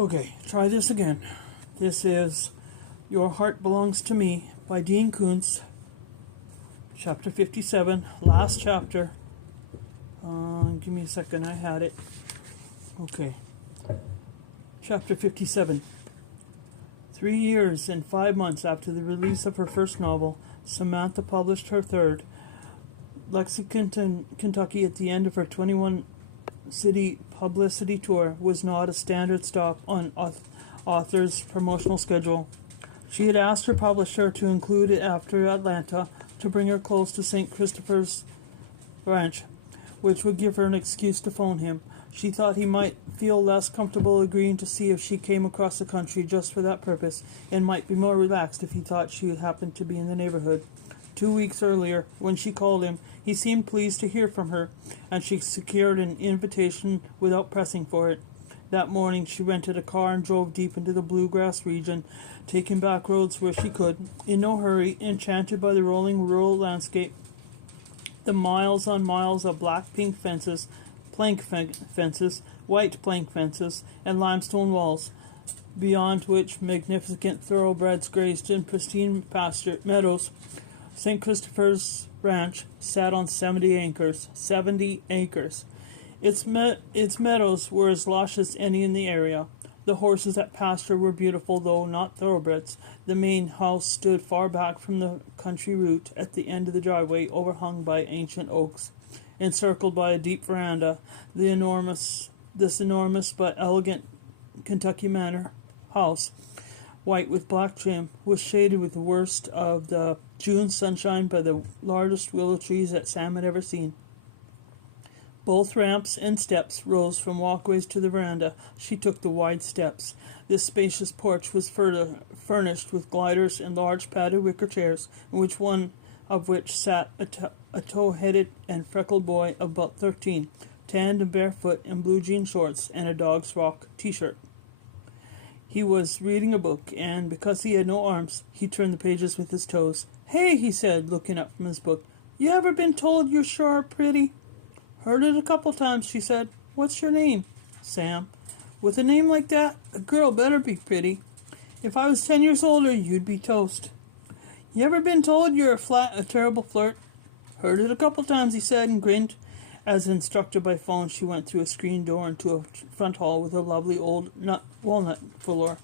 Okay, try this again. This is Your Heart Belongs to Me by Dean Koontz, chapter 57, last chapter. Give me a second, I had it. Okay. Chapter 57. 3 years and 5 months after the release of her first novel, Samantha published her third. Lexington, Kentucky, at the end of her 21-city publicity tour, was not a standard stop on author's promotional schedule. She had asked her publisher to include it after Atlanta to bring her close to St. Christopher's Ranch, which would give her an excuse to phone him. She thought he might feel less comfortable agreeing to see if she came across the country just for that purpose, and might be more relaxed if he thought she would happen to be in the neighborhood. 2 weeks earlier, when she called him, he seemed pleased to hear from her, and she secured an invitation without pressing for it. That morning she rented a car and drove deep into the bluegrass region, taking back roads where she could, in no hurry, enchanted by the rolling rural landscape, the miles on miles of black-pink fences, plank fences, white plank fences, and limestone walls, beyond which magnificent thoroughbreds grazed in pristine pasture meadows. St. Christopher's Ranch sat on 70 acres. 70 acres. Its meadows were as lush as any in the area. The horses at pasture were beautiful, though not thoroughbreds. The main house stood far back from the country route, at the end of the driveway, overhung by ancient oaks, encircled by a deep veranda. This enormous but elegant Kentucky manor house, white with black trim, was shaded with the worst of the June sunshine by the largest willow trees that Sam had ever seen. Both ramps and steps rose from walkways to the veranda. She took the wide steps. This spacious porch was furnished with gliders and large padded wicker chairs, in one of which sat a tow-headed and freckled boy of about 13, tanned and barefoot in blue jean shorts and a dog's rock t-shirt. He was reading a book, and because he had no arms, he turned the pages with his toes. "Hey," he said, looking up from his book, "you ever been told you're sure pretty?" "Heard it a couple times," she said. "What's your name?" "Sam." "With a name like that, a girl better be pretty. If I was 10 years older, you'd be toast." "You ever been told you're a terrible flirt?" "Heard it a couple times," he said, and grinned. As instructed by phone, she went through a screen door into a front hall with a lovely old walnut floor.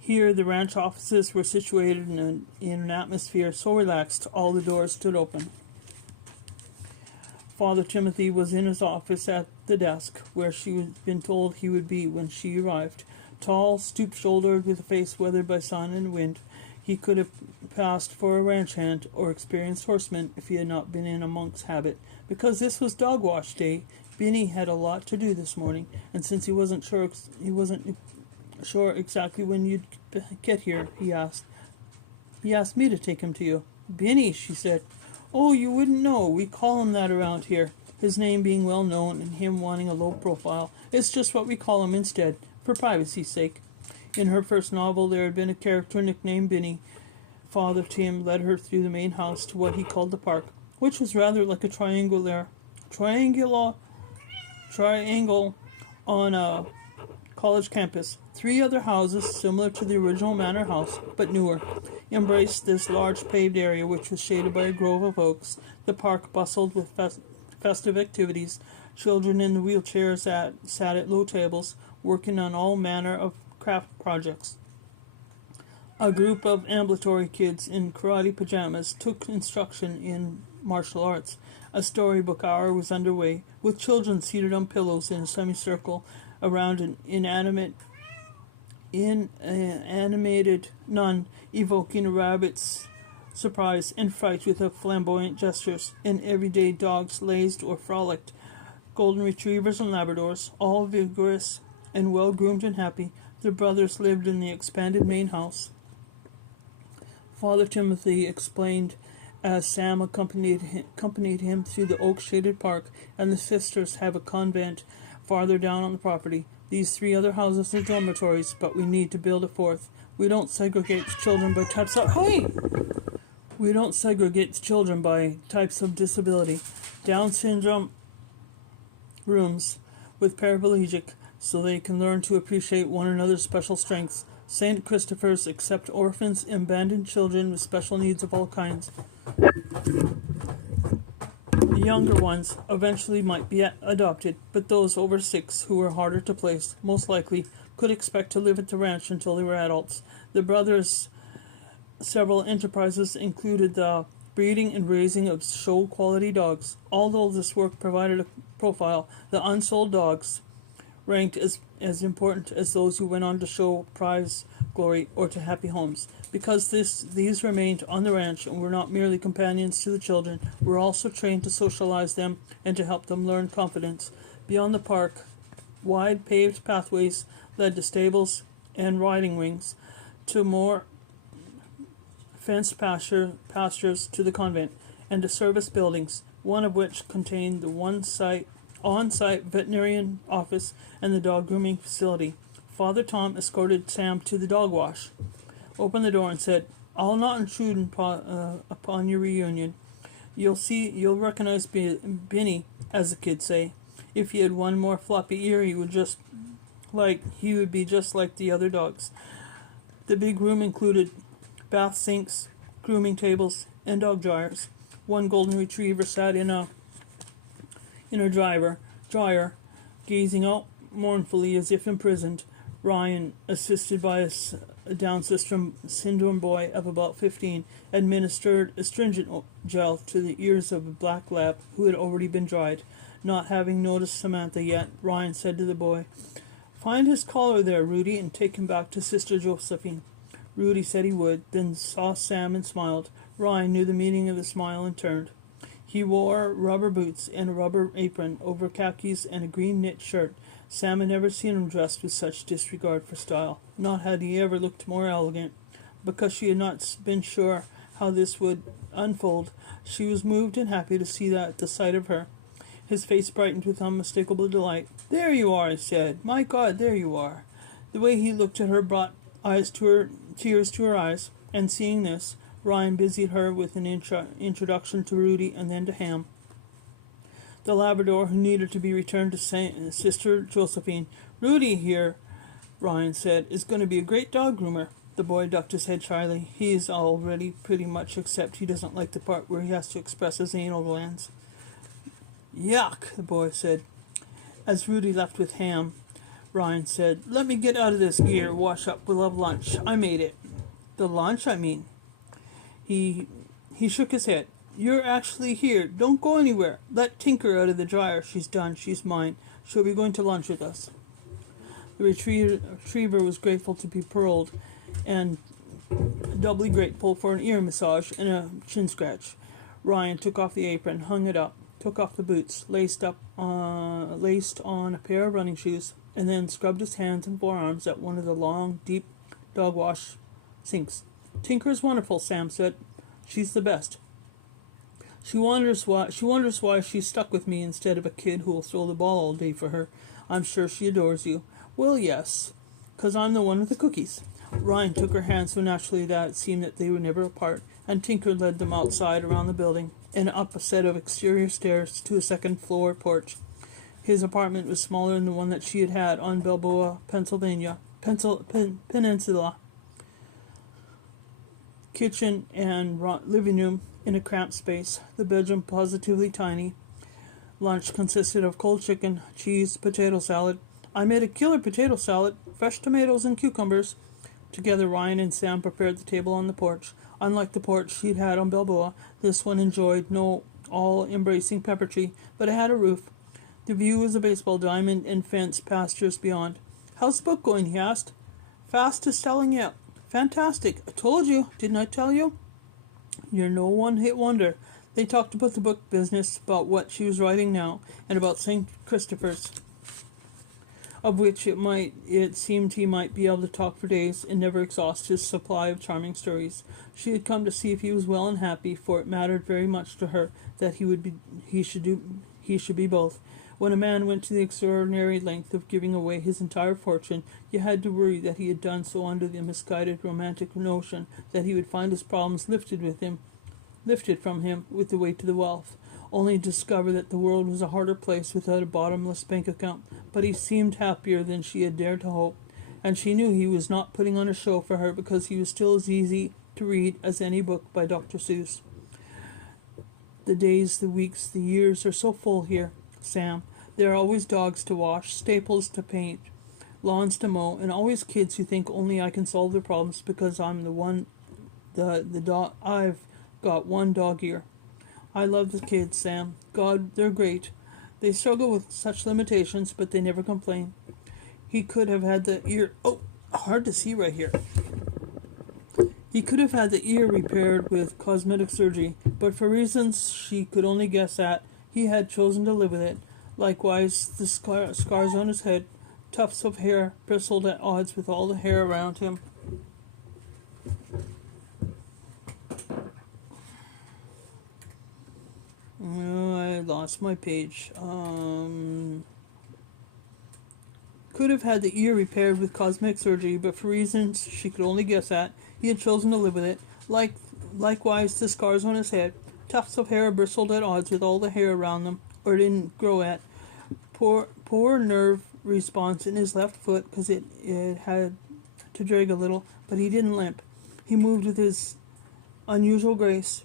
Here the ranch offices were situated in an atmosphere so relaxed all the doors stood open. Father Timothy was in his office at the desk, where she had been told he would be when she arrived. Tall, stoop-shouldered, with a face weathered by sun and wind, he could have passed for a ranch hand or experienced horseman if he had not been in a monk's habit. Because this was dog wash day, Benny had a lot to do this morning, and since he wasn't sure exactly when you'd get here, he asked me to take him to you. "Benny," she said. "Oh, you wouldn't know. We call him that around here. His name being well known and him wanting a low profile, it's just what we call him instead, for privacy's sake." In her first novel, there had been a character nicknamed Benny. Father Tim led her through the main house to what he called the park, which was rather like a triangle on a college campus. 3 other houses, similar to the original manor house, but newer, embraced this large paved area, which was shaded by a grove of oaks. The park bustled with festive activities. Children in the wheelchairs sat at low tables, working on all manner of craft projects. A group of ambulatory kids in karate pajamas took instruction in martial arts. A storybook hour was underway, with children seated on pillows in a semicircle around an animated nun, evoking a rabbit's surprise and fright with her flamboyant gestures. And everyday dogs lazed or frolicked. Golden retrievers and Labradors, all vigorous and well-groomed and happy. Their brothers lived in the expanded main house. Father Timothy explained as Sam accompanied him through the oak-shaded park, and the sisters have a convent farther down on the property. These 3 other houses are dormitories, but we need to build a 4th. We don't segregate children by types of disability. Down syndrome rooms with paraplegic, so they can learn to appreciate one another's special strengths. St. Christopher's accept orphans and abandoned children with special needs of all kinds. The younger ones eventually might be adopted, but those over 6 who were harder to place, most likely, could expect to live at the ranch until they were adults. The brothers' several enterprises included the breeding and raising of show-quality dogs. Although this work provided a profile, the unsold dogs ranked as important as those who went on to show prize glory or to happy homes. Because these remained on the ranch and were not merely companions to the children, were also trained to socialize them and to help them learn confidence. Beyond the park, wide paved pathways led to stables and riding rings, to more fenced pastures to the convent, and to service buildings, one of which contained the on-site veterinarian office and the dog grooming facility. Father Tom escorted Sam to the dog wash, opened the door, and said, "I'll not intrude upon your reunion. You'll recognize Benny, as the kids say. If he had one more floppy ear, he would be just like the other dogs." The big room included bath sinks, grooming tables, and dog dryers. One golden retriever sat in a dryer, gazing out mournfully as if imprisoned. Ryan, assisted by a Down syndrome boy of about 15, administered astringent gel to the ears of a black lab who had already been dried. Not having noticed Samantha yet, Ryan said to the boy, "Find his collar there, Rudy, and take him back to Sister Josephine." Rudy said he would, then saw Sam and smiled. Ryan knew the meaning of the smile and turned. He wore rubber boots and a rubber apron over khakis and a green knit shirt. Sam had never seen him dressed with such disregard for style. Not had he ever looked more elegant. Because she had not been sure how this would unfold, she was moved and happy to see that at the sight of her. His face brightened with unmistakable delight. "There you are," he said. "My God, there you are." The way he looked at her brought tears to her eyes, and seeing this, Ryan busied her with an introduction to Rudy and then to Ham, the Labrador who needed to be returned to Sister Josephine. "Rudy here," Ryan said, "is going to be a great dog groomer." The boy ducked his head shyly. "He's already pretty much, except he doesn't like the part where he has to express his anal glands." "Yuck," the boy said. As Rudy left with Ham, Ryan said, "Let me get out of this gear, wash up, we'll have lunch. I made it." "The lunch, I mean." He shook his head. "You're actually here. Don't go anywhere. Let Tinker out of the dryer. She's done. She's mine. She'll be going to lunch with us." The retriever was grateful to be paroled, and doubly grateful for an ear massage and a chin scratch. Ryan took off the apron, hung it up, took off the boots, laced on a pair of running shoes, and then scrubbed his hands and forearms at one of the long, deep dog wash sinks. "Tinker's wonderful," Sam said. "She's the best. She wonders why she's stuck with me instead of a kid who'll throw the ball all day for her. I'm sure she adores you." "Well, yes, 'cause I'm the one with the cookies." Ryan took her hand so naturally that it seemed that they were never apart, and Tinker led them outside around the building and up a set of exterior stairs to a second-floor porch. His apartment was smaller than the one that she had had on Balboa, Peninsula. Kitchen and living room in a cramped space. The bedroom positively tiny. Lunch consisted of cold chicken, cheese, potato salad. "I made a killer potato salad, fresh tomatoes and cucumbers." Together Ryan and Sam prepared the table on the porch. Unlike the porch she'd had on Balboa, this one enjoyed no all-embracing pepper tree, but it had a roof. The view was a baseball diamond and fenced pastures beyond. "How's the book going?" he asked. "Fast as selling yet." "Fantastic. I told you. Didn't I tell you?" "You're no one-hit wonder." They talked about the book business, about what she was writing now, and about St. Christopher's, of which it seemed he might be able to talk for days and never exhaust his supply of charming stories. She had come to see if he was well and happy, for it mattered very much to her that he should be both. When a man went to the extraordinary length of giving away his entire fortune, you had to worry that he had done so under the misguided romantic notion that he would find his problems lifted from him with the weight of the wealth. only to discover that the world was a harder place without a bottomless bank account. But he seemed happier than she had dared to hope, and she knew he was not putting on a show for her because he was still as easy to read as any book by Dr. Seuss. The days, the weeks, the years are so full here, Sam. There are always dogs to wash, staples to paint, lawns to mow, and always kids who think only I can solve their problems because I'm the dog. I've got one dog ear. I love the kids, Sam. God, they're great. They struggle with such limitations, but they never complain. He could have had the ear... Oh, hard to see right here. He could have had the ear repaired with cosmetic surgery, but for reasons she could only guess at, he had chosen to live with it. Likewise, the scars on his head, tufts of hair bristled at odds with all the hair around him. Oh, I lost my page. Could have had the ear repaired with cosmetic surgery, but for reasons she could only guess at, he had chosen to live with it. Likewise, the scars on his head, tufts of hair bristled at odds with all the hair around them, or didn't grow at. Poor nerve response in his left foot, because it had to drag a little, but he didn't limp. He moved with his unusual grace,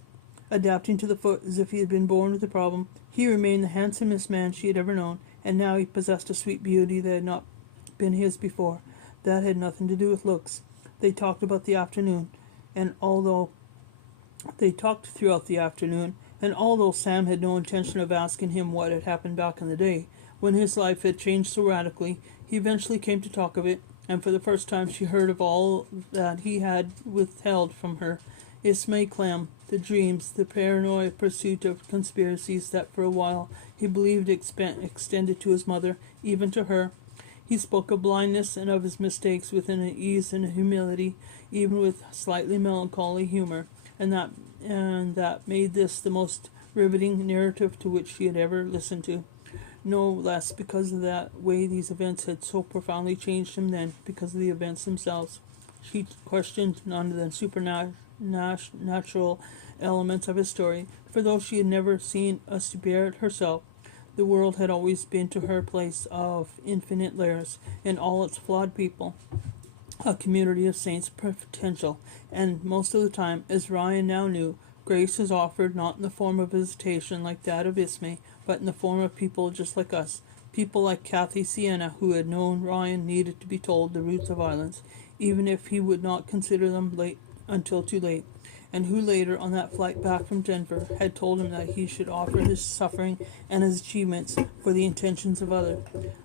adapting to the foot as if he had been born with the problem. He remained the handsomest man she had ever known, and now he possessed a sweet beauty that had not been his before. That had nothing to do with looks. They talked about the afternoon, and although Sam had no intention of asking him what had happened back in the day, when his life had changed so radically, he eventually came to talk of it, and for the first time she heard of all that he had withheld from her. Ismay Clem, the dreams, the paranoid pursuit of conspiracies that for a while he believed extended to his mother, even to her. He spoke of blindness and of his mistakes with an ease and a humility, even with slightly melancholy humor, and that made this the most riveting narrative to which she had ever listened to. No less because of that way these events had so profoundly changed him than because of the events themselves. She questioned none of the supernatural elements of his story, for though she had never seen a spirit herself, the world had always been to her a place of infinite layers, and all its flawed people a community of saints' potential, and most of the time, as Ryan now knew, grace is offered not in the form of visitation like that of Ismay, but in the form of people just like us. People like Kathy Sienna, who had known Ryan needed to be told the roots of violence, even if he would not consider them until too late, and who later, on that flight back from Denver, had told him that he should offer his suffering and his achievements for the intentions of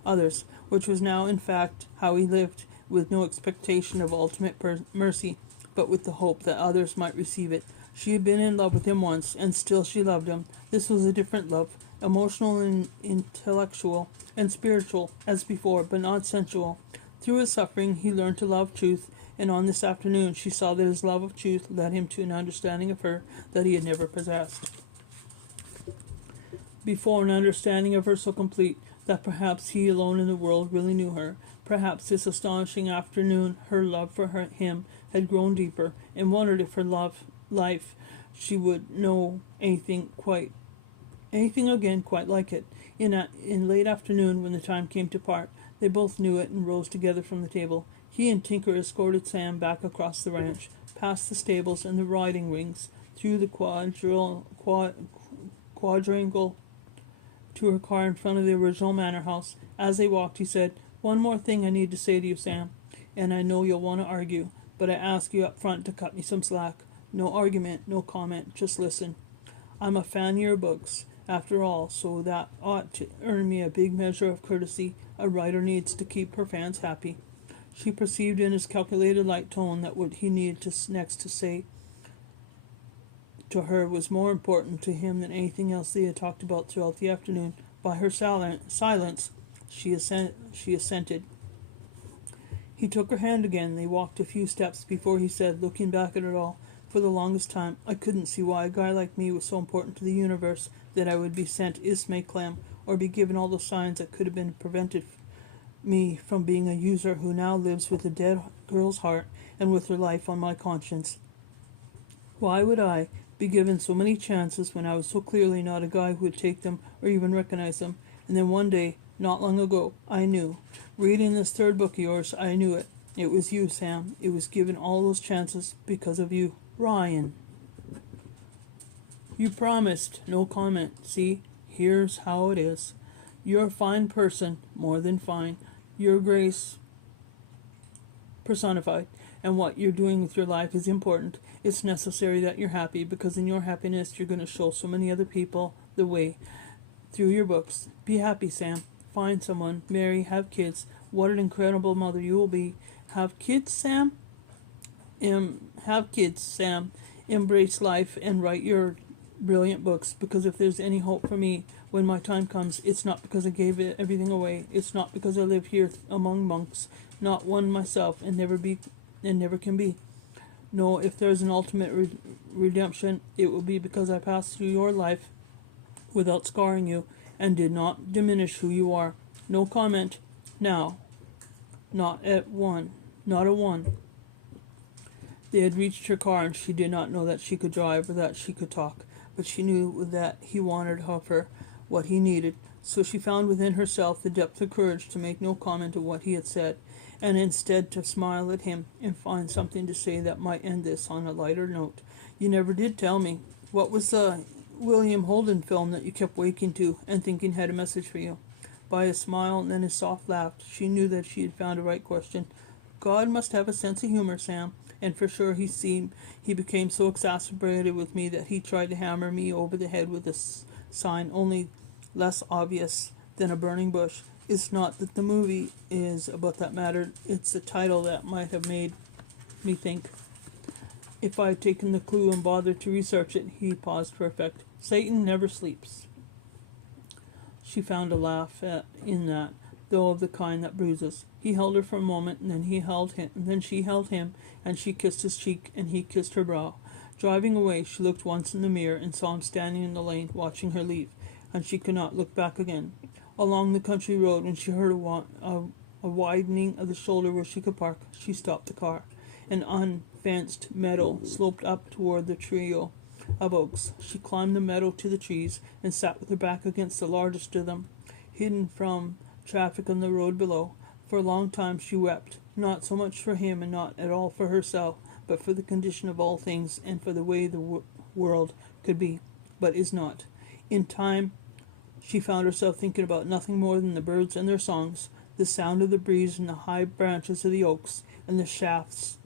others, which was now in fact how he lived, with no expectation of ultimate mercy, but with the hope that others might receive it. She had been in love with him once, and still she loved him. This was a different love, emotional and intellectual and spiritual as before, but not sensual. Through his suffering he learned to love truth, and on this afternoon she saw that his love of truth led him to an understanding of her that he had never possessed before, an understanding of her so complete that perhaps he alone in the world really knew her. Perhaps this astonishing afternoon her love for him had grown deeper, and wondered if her life she would know anything again quite like it. In late afternoon, when the time came to part, they both knew it and rose together from the table. He and Tinker escorted Sam back across the ranch, past the stables and the riding rings, through the quadrangle to her car in front of the original manor house. As they walked, he said, "One more thing I need to say to you, Sam, and I know you'll want to argue, but I ask you up front to cut me some slack. No argument, no comment, just listen. I'm a fan of your books, after all, so that ought to earn me a big measure of courtesy a writer needs to keep her fans happy." She perceived in his calculated light tone that what he needed next to say to her was more important to him than anything else they had talked about throughout the afternoon. By her silence, she assented. He took her hand again. They walked a few steps before he said, looking back at it all, "For the longest time, I couldn't see why a guy like me was so important to the universe that I would be sent Ismay Clem, or be given all the signs that could have been prevented me from being a user who now lives with a dead girl's heart and with her life on my conscience. Why would I, be given so many chances when I was so clearly not a guy who would take them or even recognize them. And then one day, not long ago, I knew. Reading this third book of yours, I knew it. It was you, Sam. It was given all those chances because of you. Ryan. You promised. No comment. See? Here's how it is. You're a fine person, more than fine. Your grace personified. And what you're doing with your life is important. It's necessary that you're happy, because in your happiness you're going to show so many other people the way through your books. Be happy, Sam. Find someone, marry, have kids. What an incredible mother you will be. Have kids, Sam? Have kids, Sam. Embrace life and write your brilliant books, because if there's any hope for me when my time comes, it's not because I gave everything away. It's not because I live here among monks, not one myself, and never can be. No, if there's an ultimate redemption, it will be because I passed through your life without scarring you, and did not diminish who you are. No comment. Now. Not a one. They had reached her car, and she did not know that she could drive or that she could talk, but she knew that he wanted of her what he needed. So she found within herself the depth of courage to make no comment of what he had said, and instead to smile at him and find something to say that might end this on a lighter note. You never did tell me. What was the William Holden film that you kept waking to and thinking had a message for you? By a smile and then a soft laugh, she knew that she had found a right question. God must have a sense of humor, Sam, and for sure he became so exasperated with me that he tried to hammer me over the head with a sign only less obvious than a burning bush. It's not that the movie is about that matter, it's the title that might have made me think. If I had taken the clue and bothered to research it, he paused for effect. Satan never sleeps. She found a laugh in that, though of the kind that bruises. He held her for a moment, and then she held him, and she kissed his cheek, and he kissed her brow. Driving away, she looked once in the mirror and saw him standing in the lane, watching her leave, and she could not look back again. Along the country road, when she heard a widening of the shoulder where she could park, she stopped the car. An unfenced meadow sloped up toward the trio of oaks. She climbed the meadow to the trees and sat with her back against the largest of them, hidden from traffic on the road below. For a long time she wept, not so much for him and not at all for herself, but for the condition of all things and for the way the world could be, but is not. In time she found herself thinking about nothing more than the birds and their songs, the sound of the breeze in the high branches of the oaks, and the shafts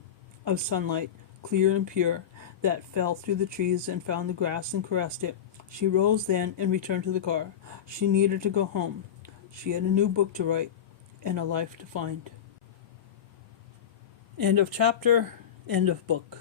of sunlight, clear and pure, that fell through the trees and found the grass and caressed it. She rose then and returned to the car. She needed to go home. She had a new book to write and a life to find. End of chapter, end of book.